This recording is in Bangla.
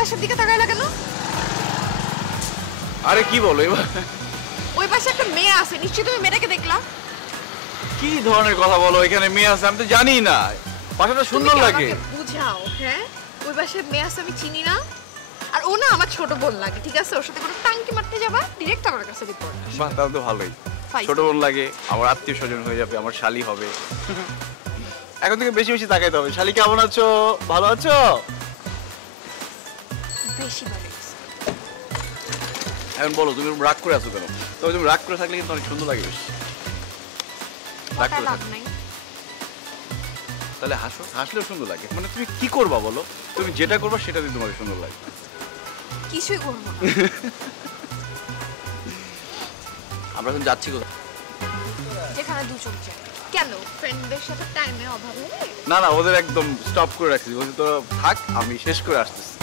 বাসার দিকে তাকাইলা কেন? আরে কি বলো এবার? ওই পাশে একটা মেয়ে আছে, নিশ্চয়ই তুমি মেয়েটাকে দেখলা। কি ধরনের কথা বলো? এখানে মেয়ে আছে আমি তো জানি না। বাসাটা সুন্দর লাগে। তুমি কি আমাকে বুঝাও, হ্যাঁ? ওই পাশে মেয়ে আছে আমি চিনি না। আর ও না আমার ছোট বোন লাগে, ঠিক আছে? ওর সাথে কোনো টাঙ্কি মারতে যাবা, ডিরেক্ট আমার কাছে রিপোর্ট। বাহ, তাহলে তো ভালোই। ছোট বোন লাগে, আমার আত্মীয় স্বজন হয়ে যাবে, আমার শালি হবে। এখন থেকে বেশি বেশি তাকাইতে হবে। শালি কেমন আছো? ভালো আছো? বেশি ভালো লাগছে। এখন বলো তুমি রাগ করে আছো কেন? তবে তুমি রাগ করে থাকলে কিন্তু অনেক সুন্দর লাগে বেশ। রাগ কথা করে লাভ থাকলে। নাই। তাহলে হাসো, হাসলেও সুন্দর লাগে। মানে তুমি কি করবা বলো? তুমি যেটা করবা সেটাতে তোমার সুন্দর লাগে। কিছুই করবো না। আমরা এখন যাচ্ছি কোথায়? যেখানে দু চোখ যায়। কেন ফ্রেন্ডদের সাথে টাইমে অভাব হলে? না না, ওদের একদম স্টপ করে রাখছি। বলছি তো থাক, আমি শেষ করে আসতেছি।